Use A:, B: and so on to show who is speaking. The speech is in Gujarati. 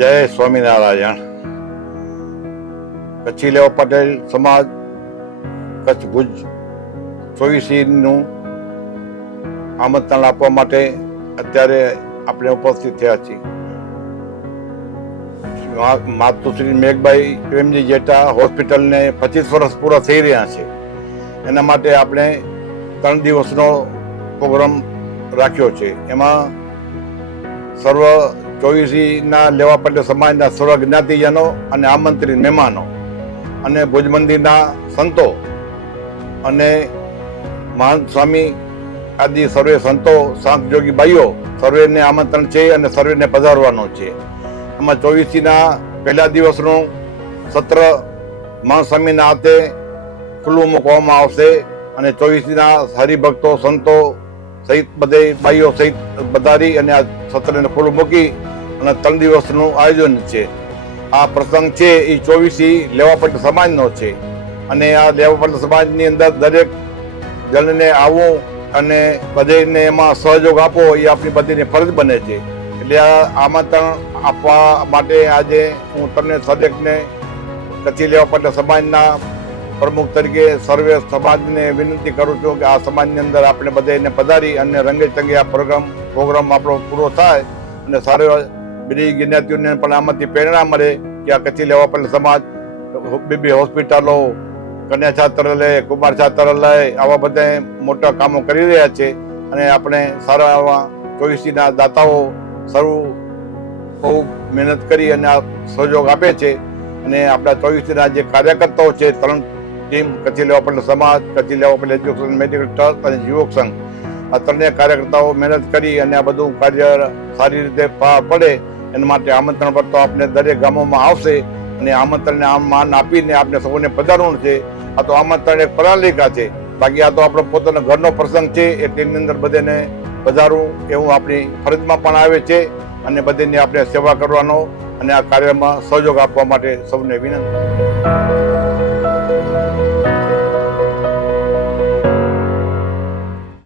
A: જય સ્વામિનારાયણ. કચ્છી લેવા પટેલ સમાજ, કચ્છ ભુજ ચોવીસીનું આમંત્રણ આપવા માટે અત્યારે આપણે ઉપસ્થિત થયા છીએ. માતુશ્રી મેઘભાઈ પ્રેમજી જેટા હોસ્પિટલને પચીસ વર્ષ પૂરા થઈ રહ્યા છે. એના માટે આપણે ત્રણ દિવસનો પ્રોગ્રામ રાખ્યો છે. એમાં સર્વ ચોવીસીના લેવા પટેલ સમાજના સર્વ જ્ઞાતિજનો અને આમંત્રિત મહેમાનો અને ભુજ મંદિરના સંતો અને મહંત સ્વામી આદિ સર્વે સંતો, સાંત જોગી ભાઈઓ સર્વેને આમંત્રણ છે અને સર્વેને પધારવાનો છે. આમાં ચોવીસીના પહેલા દિવસનું સત્ર મહંત સ્વામીના હાથે ખુલ્લું મૂકવામાં આવશે અને ચોવીસીના હરિભક્તો, સંતો સહિત બધે ભાઈઓ સહિત પધારી અને આ સત્રને ખુલ્લું મૂકી અને ત્રણ દિવસનું આયોજન છે. આ પ્રસંગ છે, એ ચોવીસી લેવાપટ સમાજનો છે. અને આ લેવાપટ સમાજની અંદર દરેક જણને આવવું અને બધેને એમાં સહયોગ આપો, એ આપણી બધીની ફરજ બને છે. એટલે આ આમંત્રણ આપવા માટે આજે હું તમને સદેકને કચ્છી લેવાપટ સમાજના પ્રમુખ તરીકે સર્વે સમાજને વિનંતી કરું છું કે આ સમાજની અંદર આપણે બધાને પધારી અને રંગે ચંગે આ પ્રોગ્રામ પ્રોગ્રામ આપણો પૂરો થાય અને સારો બીજી જ્ઞાતિઓને પણ આમાંથી પ્રેરણા મળે કે આ કચ્છી લેવા પડે સમાજ, બીબી હોસ્પિટલો, કન્યા છાત્રાલય, કુમાર છાત્રાલય, આવા બધા મોટા કામો કરી રહ્યા છે અને આપણે સારા આવા ચોવીસીના દાતાઓ સર્વ બહુ મહેનત કરી અને આ સહયોગ આપે છે અને આપણા ચોવીસીના જે કાર્યકર્તાઓ છે, ત્રણ ટીમ કચ્છી લેવા પડે સમાજ કચ્છી લેવા પડે એજ્યુકેશન, મેડિકલ ટ્રસ્ટ અને યુવક સંઘ. આ ત્રણેય કાર્યકર્તાઓ મહેનત કરી અને આ બધું કાર્ય સારી રીતે પાર પડે એના માટે આમંત્રણ પત્ર આપણે દરેક ગામોમાં આવશે અને આમંત્રણને આમ માન આપીને આપણે સૌને પધારવું છે. આ તો આમંત્રણ એક પ્રણાલિકા છે. બાકી આ તો આપણો પોતાનો ઘરનો પ્રસંગ છે એટલે એની અંદર બધાને પધારવું એવું આપણી ફરજમાં પણ આવે છે અને બધાની આપણે સેવા કરવાનો અને આ કાર્યમાં સહયોગ આપવા માટે સૌને વિનંતી.